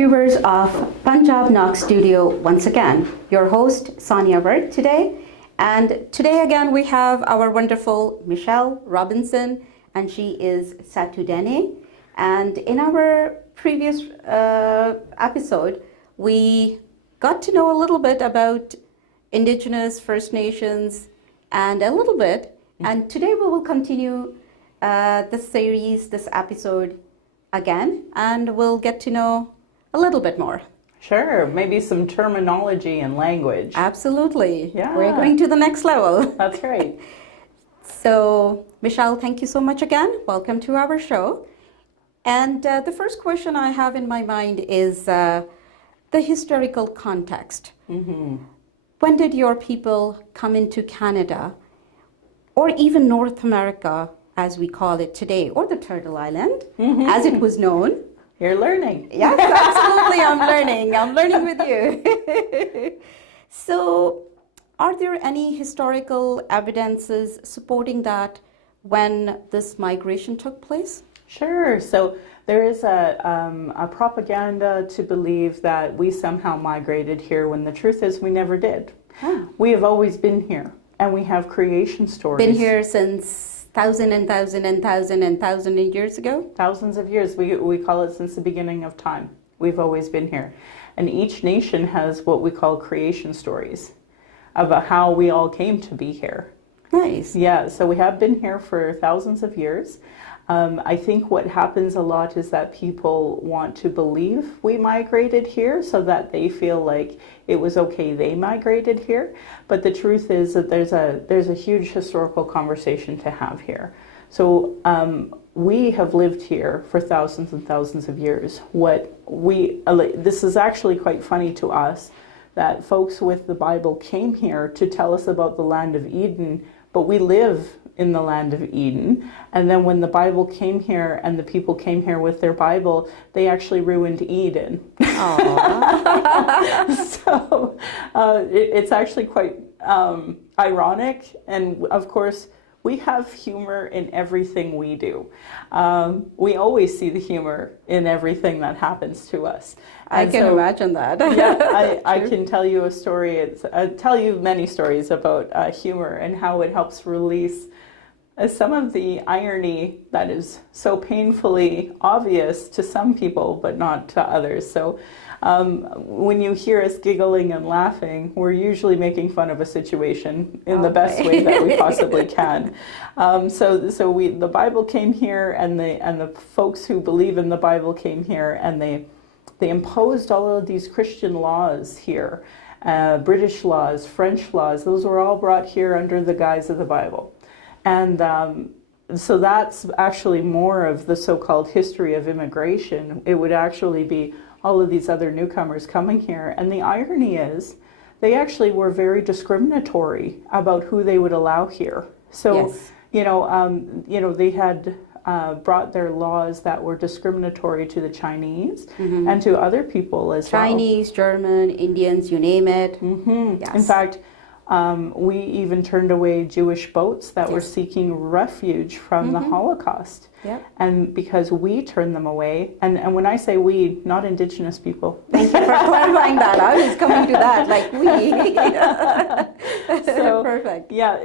viewers of Punjab Knox Studio once again. Your host Sonia Wirt today. And today again we have our wonderful Michelle Robinson, and she is Satudene. And in our previous episode, we got to know a little bit about Indigenous, First Nations, and a little bit. And today we will continue this series, this episode again, and we'll get to know a little bit more. Sure, maybe some terminology and language. Absolutely. Yeah. We're going to the next level. That's right. So, Michelle, thank you so much again. Welcome to our show. And the first question I have in my mind is the historical context. Mm-hmm. When did your people come into Canada, or even North America, as we call it today, or the Turtle Island, as it was known? You're learning. Yes, absolutely, I'm learning. I'm learning with you. So, are there any historical evidences supporting that when this migration took place? Sure. So there is a propaganda to believe that we somehow migrated here when the truth is we never did. Huh. We have always been here, and we have creation stories. Been here since thousand years ago? Thousands of years. We call it since the beginning of time. We've always been here. And each nation has what we call creation stories about how we all came to be here. Nice. Yeah, so we have been here for thousands of years. I think what happens a lot is that people want to believe we migrated here so that they feel like it was okay they migrated here. But the truth is that there's a huge historical conversation to have here. So we have lived here for thousands and thousands of years. This is actually quite funny to us that folks with the Bible came here to tell us about the land of Eden, but we live in the land of Eden. And then when the Bible came here and the people came here with their Bible, they actually ruined Eden. So it's actually quite ironic. And of course, we have humor in everything we do. We always see the humor in everything that happens to us. I can imagine that. Yeah, I can tell you a story. I tell you many stories about humor and how it helps release some of the irony that is so painfully obvious to some people, but not to others. So when you hear us giggling and laughing, we're usually making fun of a situation in the best way that we possibly can. So the Bible came here, and the folks who believe in the Bible came here, and they imposed all of these Christian laws here, British laws, French laws. Those were all brought here under the guise of the Bible. And so that's actually more of the so-called history of immigration. It would actually be all of these other newcomers coming here. And the irony is they actually were very discriminatory about who they would allow here. So, yes. They had brought their laws that were discriminatory to the Chinese and to other people as well. Chinese, German, Indians, you name it. Mm-hmm. Yes. In fact, we even turned away Jewish boats that were seeking refuge from the Holocaust. Yep. And because we turned them away, and when I say we, not Indigenous people. Thank you for clarifying that. I was coming to that, like we. So, perfect. Yeah,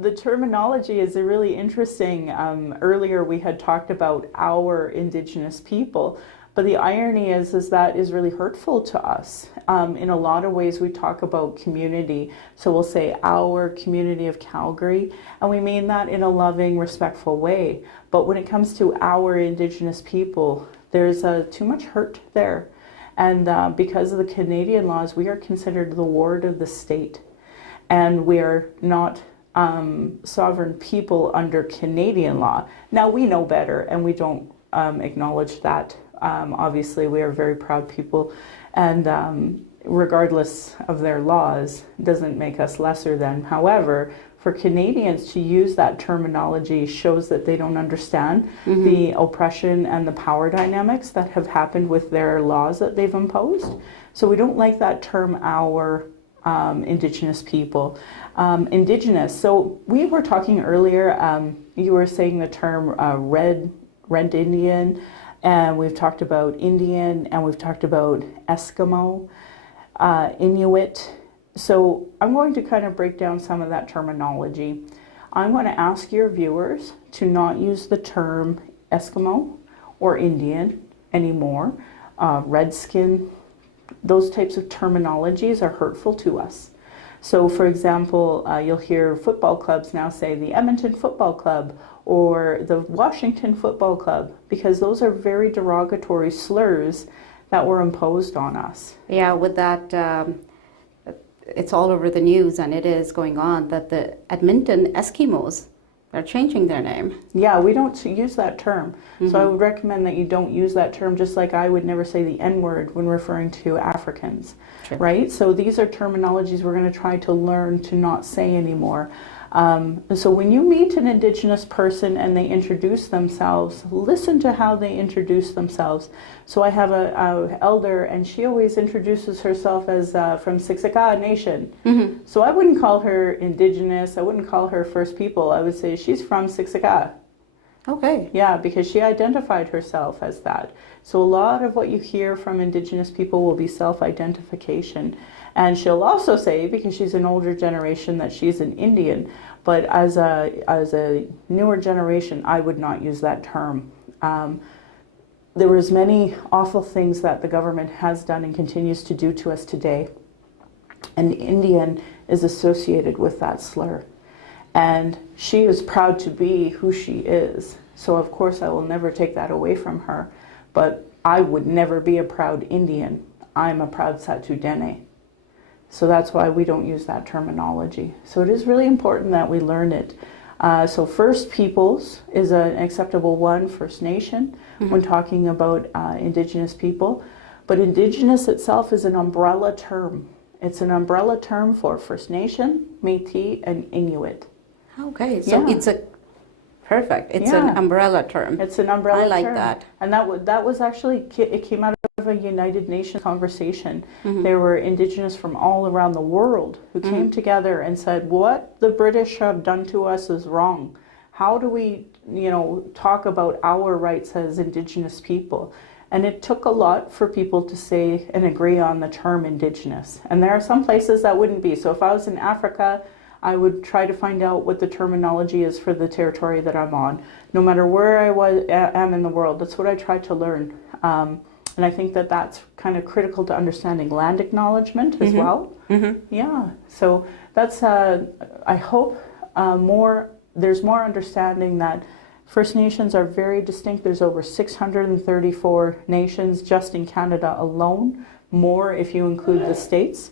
the terminology is really interesting. Earlier we had talked about our Indigenous people, but the irony is that is really hurtful to us. In a lot of ways we talk about community. So we'll say our community of Calgary, and we mean that in a loving, respectful way. But when it comes to our Indigenous people, there's too much hurt there. And because of the Canadian laws, we are considered the ward of the state. And we are not sovereign people under Canadian law. Now we know better, and we don't acknowledge that. Obviously, we are very proud people, and regardless of their laws, doesn't make us lesser than. However, for Canadians to use that terminology shows that they don't understand the oppression and the power dynamics that have happened with their laws that they've imposed. So we don't like that term, our Indigenous people. Indigenous, so we were talking earlier, you were saying the term Red Indian. and we've talked about Indian, and we've talked about Eskimo, Inuit. So I'm going to kind of break down some of that terminology. I'm going to ask your viewers to not use the term Eskimo or Indian anymore. Redskin, those types of terminologies are hurtful to us. So for example, you'll hear football clubs now say the Edmonton Football Club or the Washington Football Club, because those are very derogatory slurs that were imposed on us. Yeah, with that, it's all over the news, and it is going on that the Edmonton Eskimos are changing their name. Yeah, we don't use that term. So I would recommend that you don't use that term, just like I would never say the N-word when referring to Africans, right? So these are terminologies we're going to try to learn to not say anymore. So when you meet an Indigenous person and they introduce themselves, listen to how they introduce themselves. So I have a elder, and she always introduces herself as from Siksika Nation. So I wouldn't call her Indigenous, I wouldn't call her First People, I would say she's from Siksika. Okay. Yeah, because she identified herself as that. So a lot of what you hear from Indigenous people will be self-identification. And she'll also say, because she's an older generation, that she's an Indian. But as a newer generation, I would not use that term. There was many awful things that the government has done and continues to do to us today. And Indian is associated with that slur. And she is proud to be who she is. So of course I will never take that away from her. But I would never be a proud Indian. I'm a proud Satu Dene. So that's why we don't use that terminology. So it is really important that we learn it. So First Peoples is an acceptable one, First Nation, when talking about Indigenous people. But Indigenous itself is an umbrella term. It's an umbrella term for First Nation, Métis, and Inuit. Okay, so it's a perfect. It's an umbrella term. It's an umbrella term. I like that. And that was actually, it came out of a United Nations conversation. There were Indigenous from all around the world who came together and said, what the British have done to us is wrong. How do we, talk about our rights as Indigenous people? And it took a lot for people to say and agree on the term Indigenous. And there are some places that wouldn't be. So if I was in Africa, I would try to find out what the terminology is for the territory that I'm on. No matter where I am in the world, that's what I try to learn. And I think that that's kind of critical to understanding land acknowledgement as well. Yeah, so that's, I hope there's more understanding that First Nations are very distinct. There's over 634 nations just in Canada alone, more if you include the states.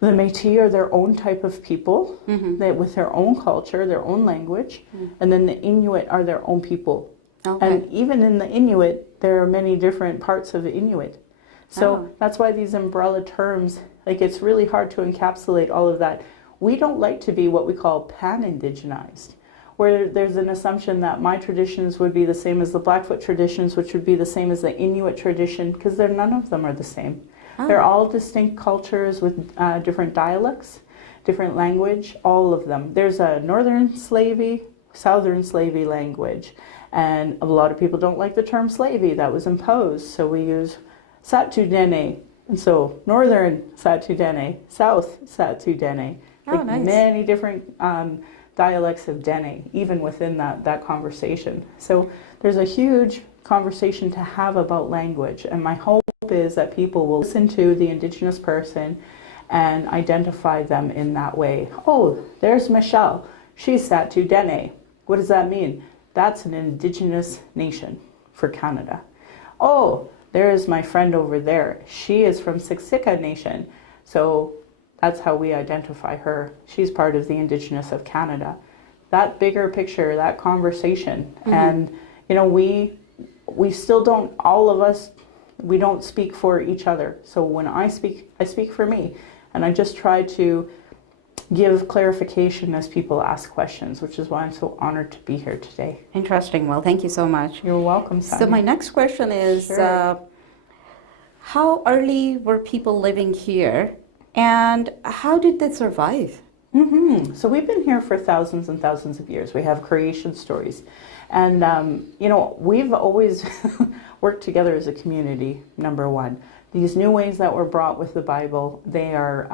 The Métis are their own type of people, with their own culture, their own language, and then the Inuit are their own people. Okay. And even in the Inuit, there are many different parts of the Inuit. So that's why these umbrella terms, it's really hard to encapsulate all of that. We don't like to be what we call pan-indigenized, where there's an assumption that my traditions would be the same as the Blackfoot traditions, which would be the same as the Inuit tradition, because none of them are the same. They're all distinct cultures with different dialects, different language, all of them. There's a Northern Slavey, Southern Slavey language, and a lot of people don't like the term Slavey that was imposed, so we use Satu Dene, and so Northern Satu Dene, South Satu Dene, nice. Many different dialects of Dene, even within that conversation. So there's a huge conversation to have about language, and my hope is that people will listen to the Indigenous person and identify them in that way. Oh, there's Michelle. She's Satu Dene. What does that mean? That's an Indigenous nation for Canada. Oh, there's my friend over there. She is from Siksika Nation. So that's how we identify her. She's part of the Indigenous of Canada. That bigger picture, that conversation. And, we still don't, all of us, we don't speak for each other. So when I speak for me. And I just try to give clarification as people ask questions, which is why I'm so honored to be here today. Interesting. Well, thank you so much. You're welcome, Sonia. So my next question is, how early were people living here, and how did they survive? So we've been here for thousands and thousands of years. We have creation stories. And, we've always worked together as a community, number one. These new ways that were brought with the Bible, they are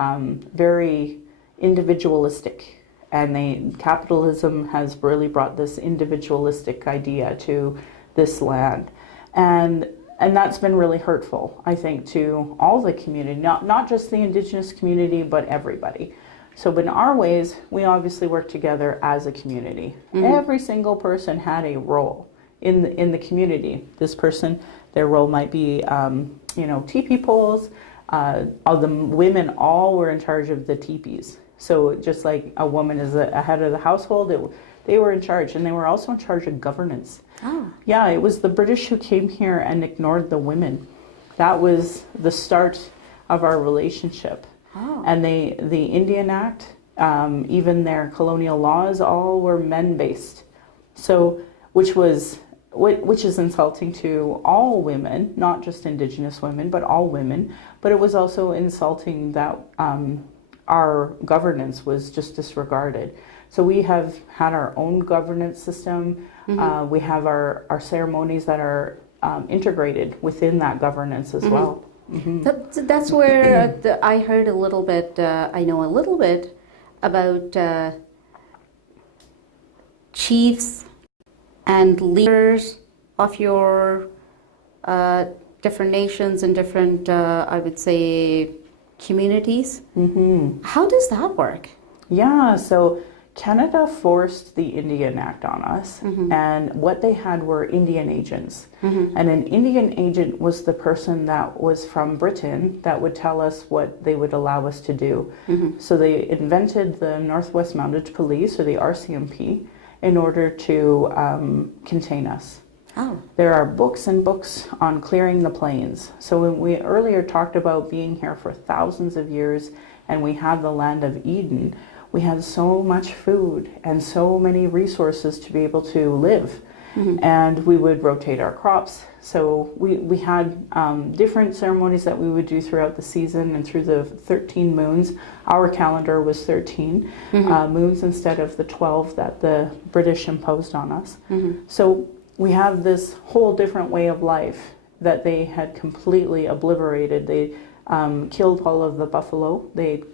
very individualistic. And capitalism has really brought this individualistic idea to this land. And that's been really hurtful, I think, to all the community, not just the Indigenous community, but everybody. So in our ways, we obviously work together as a community. Every single person had a role in the community. This person, their role might be, teepee poles. All the women all were in charge of the teepees. So just like a woman is a head of the household, they were in charge, and they were also in charge of governance. Oh. Yeah, it was the British who came here and ignored the women. That was the start of our relationship. Oh. And the Indian Act, even their colonial laws, all were men-based. So, which is insulting to all women, not just Indigenous women, but all women. But it was also insulting that our governance was just disregarded. So we have had our own governance system. We have our ceremonies that are integrated within that governance as well. That's where I heard a little bit, I know a little bit about chiefs and leaders of your different nations and different, I would say, communities. How does that work? Yeah, so Canada forced the Indian Act on us, and what they had were Indian agents. And an Indian agent was the person that was from Britain that would tell us what they would allow us to do. So they invented the Northwest Mounted Police, or the RCMP, in order to contain us. Oh. There are books and books on clearing the plains. So when we earlier talked about being here for thousands of years and we have the land of Eden, we had so much food and so many resources to be able to live. And we would rotate our crops. So we had different ceremonies that we would do throughout the season and through the 13 moons. Our calendar was 13 moons instead of the 12 that the British imposed on us. So we have this whole different way of life that they had completely obliterated. They killed all of the buffalo. They,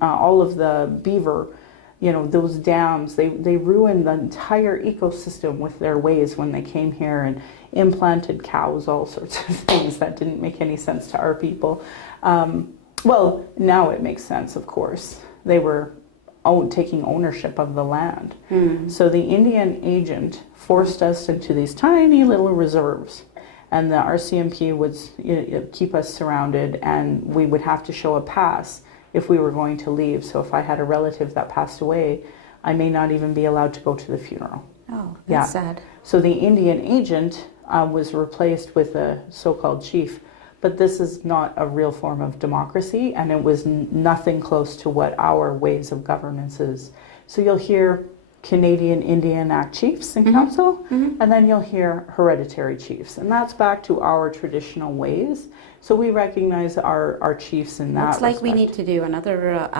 all of the beaver, those dams. They ruined the entire ecosystem with their ways when they came here and implanted cows, all sorts of things that didn't make any sense to our people. Well, now it makes sense, of course. They were taking ownership of the land. So the Indian agent forced us into these tiny little reserves, and the RCMP would keep us surrounded, and we would have to show a pass if we were going to leave. So if I had a relative that passed away, I may not even be allowed to go to the funeral. Oh, that's sad. So the Indian agent was replaced with a so-called chief. But this is not a real form of democracy, and it was nothing close to what our ways of governance is. So you'll hear Canadian Indian Act chiefs in council, and then you'll hear hereditary chiefs. And that's back to our traditional ways. So we recognize our chiefs in that Looks like respect. we need to do another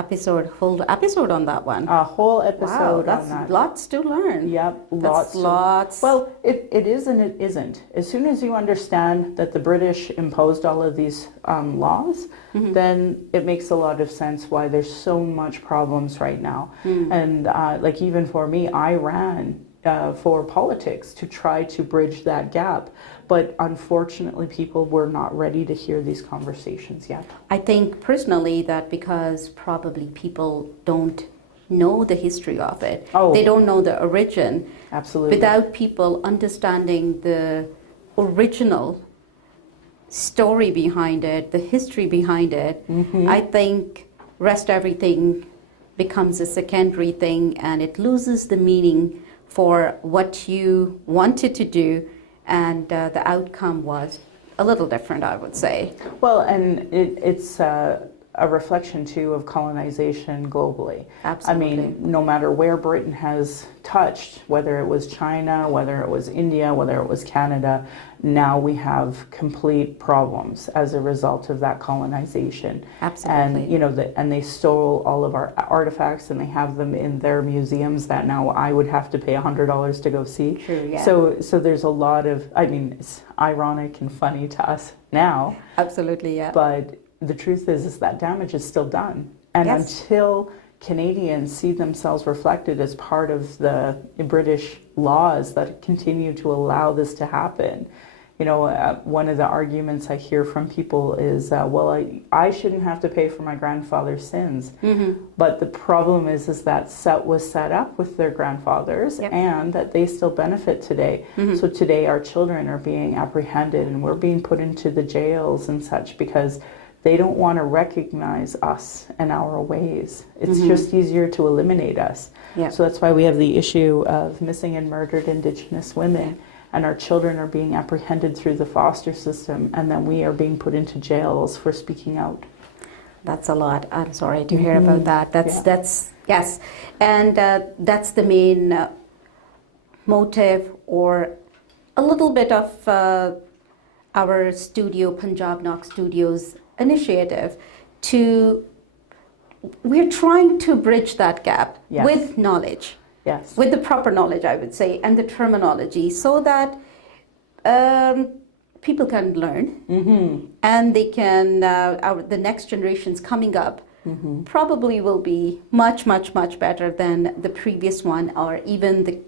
whole episode on that one. A whole episode that's on that. Lots to learn. Yep, lots. Well, it is and it isn't. As soon as you understand that the British imposed all of these laws, then it makes a lot of sense why there's so much problems right now. And like even for me, I ran for politics to try to bridge that gap. But unfortunately, people were not ready to hear these conversations yet. I think personally that because probably people don't know the history of it. Oh. They don't know the origin. Absolutely. Without people understanding the original story behind it, the history behind it, I think rest everything becomes a secondary thing, and it loses the meaning for what you wanted to do, and the outcome was a little different, I would say. Well, and it's a reflection too of colonization globally. Absolutely. I mean, no matter where Britain has touched, whether it was China, whether it was India, whether it was Canada, now we have complete problems as a result of that colonization. Absolutely. And you know, and they stole all of our artifacts, and they have them in their museums that now I would have to pay $100 to go see. True, yeah. So there's a lot of, I mean, it's ironic and funny to us now. Absolutely, yeah. But the truth is that damage is still done. And Yes. until Canadians see themselves reflected as part of the British laws that continue to allow this to happen, you know, one of the arguments I hear from people is, well, I shouldn't have to pay for my grandfather's sins. But the problem is that was set up with their grandfathers, Yep. and that they still benefit today. So today our children are being apprehended, and we're being put into the jails and such because they don't want to recognize us and our ways. It's just easier to eliminate us. Yeah. So that's why we have the issue of missing and murdered Indigenous women. And our children are being apprehended through the foster system, and then we are being put into jails for speaking out. That's a lot. I'm sorry to hear about that. Yeah. That's yes, and that's the main motive, or a little bit of our studio, Punjab Knox Studios initiative. We're trying to bridge that gap Yes. with knowledge. Yes. With the proper knowledge, I would say, and the terminology, so that people can learn, and they can, the next generations coming up probably will be much, much, much better than the previous one, or even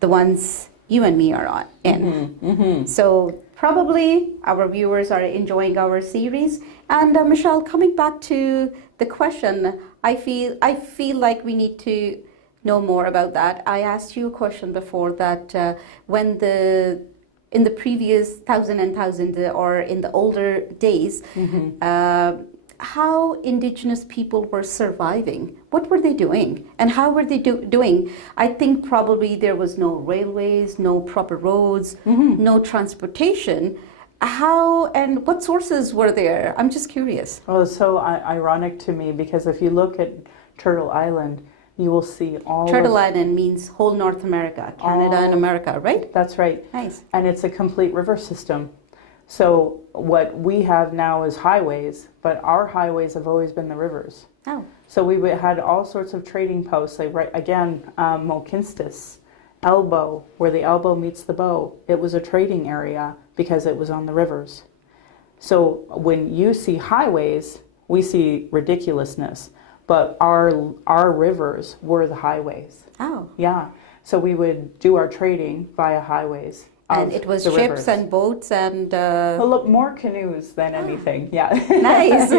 the ones you and me are in. So probably our viewers are enjoying our series. And Michelle, coming back to the question, I feel like we need to know more about that. I asked you a question before that when in the previous thousand or in the older days, how Indigenous people were surviving. What were they doing, and how were they doing? I think probably there was no railways, no proper roads, no transportation. How and what sources were there? I'm just curious. Oh, it's so ironic to me, because if you look at Turtle Island, you will see all Turtle Island means whole North America, Canada and America, right? That's right. Nice. And it's a complete river system. So what we have now is highways, but our highways have always been the rivers. Oh. So we had all sorts of trading posts, like Mokinstis, Elbow, where the elbow meets the bow. It was a trading area because it was on the rivers. So when you see highways, we see ridiculousness, but our rivers were the highways. Oh. Yeah. So we would do our trading via highways. And it was ships rivers. and boats and... Well, look, more canoes than anything. Yeah. Nice.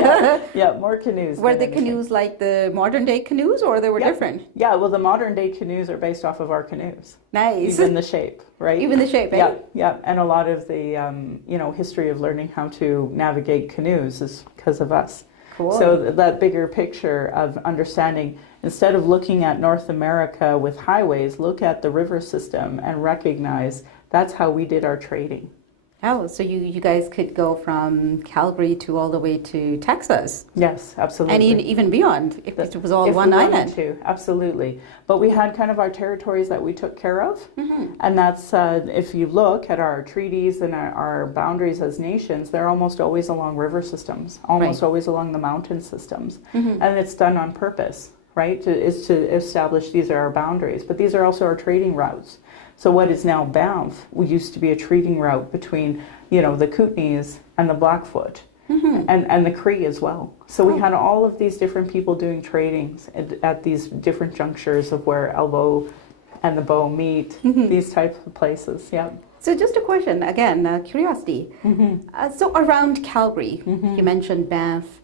Yeah, more canoes. Were than the anything. canoes like the modern day canoes, or they were different? Yeah, well, the modern day canoes are based off of our canoes. Nice. Even the shape, right? Even the shape, eh? Yeah, yeah. And a lot of the, history of learning how to navigate canoes is because of us. Cool. So that bigger picture of understanding, instead of looking at North America with highways, look at the river system and recognize that's how we did our trading. Oh, so you guys could go from Calgary to all the way to Texas. Yes, absolutely. And even beyond, if it was all If one we wanted island. to, absolutely. But we had kind of our territories that we took care of. And that's, if you look at our treaties and our boundaries as nations, they're almost always along river systems, almost always along the mountain systems. And it's done on purpose, right? Is to establish these are our boundaries. But these are also our trading routes. So what is now Banff used to be a trading route between, the Kootenays and the Blackfoot, and the Cree as well. So we had all of these different people doing tradings at these different junctures of where Elbow and the Bow meet, these types of places. Yeah. So just a question, again, curiosity. So around Calgary, you mentioned Banff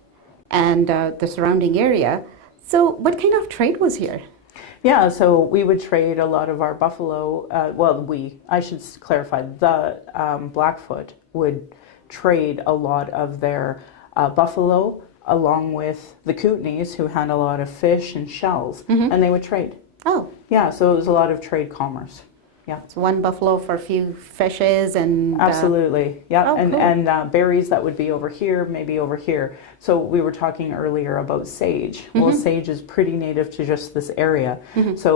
and the surrounding area. So what kind of trade was here? Yeah, so we would trade a lot of our buffalo, I should clarify, the Blackfoot would trade a lot of their buffalo along with the Kootenays, who had a lot of fish and shells, and they would trade. Oh. Yeah, so it was a lot of trade commerce. Yeah. It's one buffalo for a few fishes and Absolutely, yeah, Oh, and cool. berries that would be over here, maybe over here. So we were talking earlier about sage. Well, sage is pretty native to just this area. So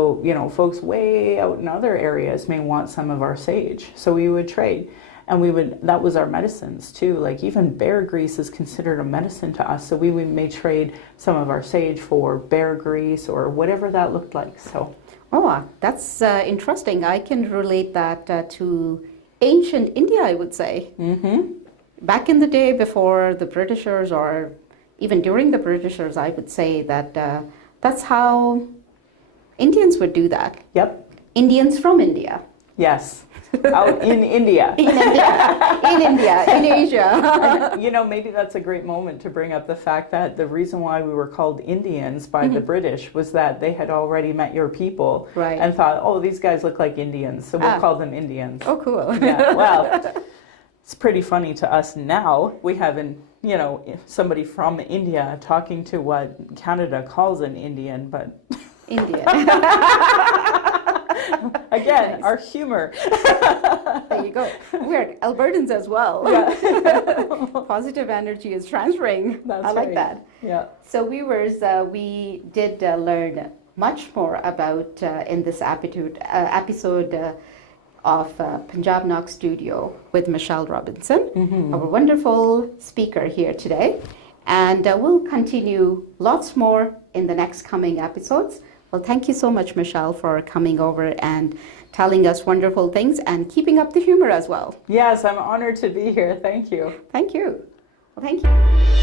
folks way out in other areas may want some of our sage. So we would trade, and that was our medicines too. Like even bear grease is considered a medicine to us. So we may trade some of our sage for bear grease or whatever that looked like. So. Oh, that's interesting. I can relate that to ancient India, I would say. Back in the day before the Britishers, or even during the Britishers, I would say that that's how Indians would do that. Yep. Indians from India. Yes. Out in India. In India, in Asia. And, maybe that's a great moment to bring up the fact that the reason why we were called Indians by the British was that they had already met your people Right. and thought, oh, these guys look like Indians, so we'll call them Indians. Oh, cool. Yeah, well, it's pretty funny to us now. We have somebody from India talking to what Canada calls an Indian, but India. again, Nice. our humor. There you go. We're Albertans as well. Yeah. Positive energy is transferring. That's I like right. that. Yeah. So viewers, we did learn much more about in this episode of Punjab Knox Studio with Michelle Robinson, our wonderful speaker here today. And we'll continue lots more in the next coming episodes. Well, thank you so much, Michelle, for coming over and telling us wonderful things and keeping up the humor as well. Yes, I'm honored to be here. Thank you. Thank you. Well, thank you.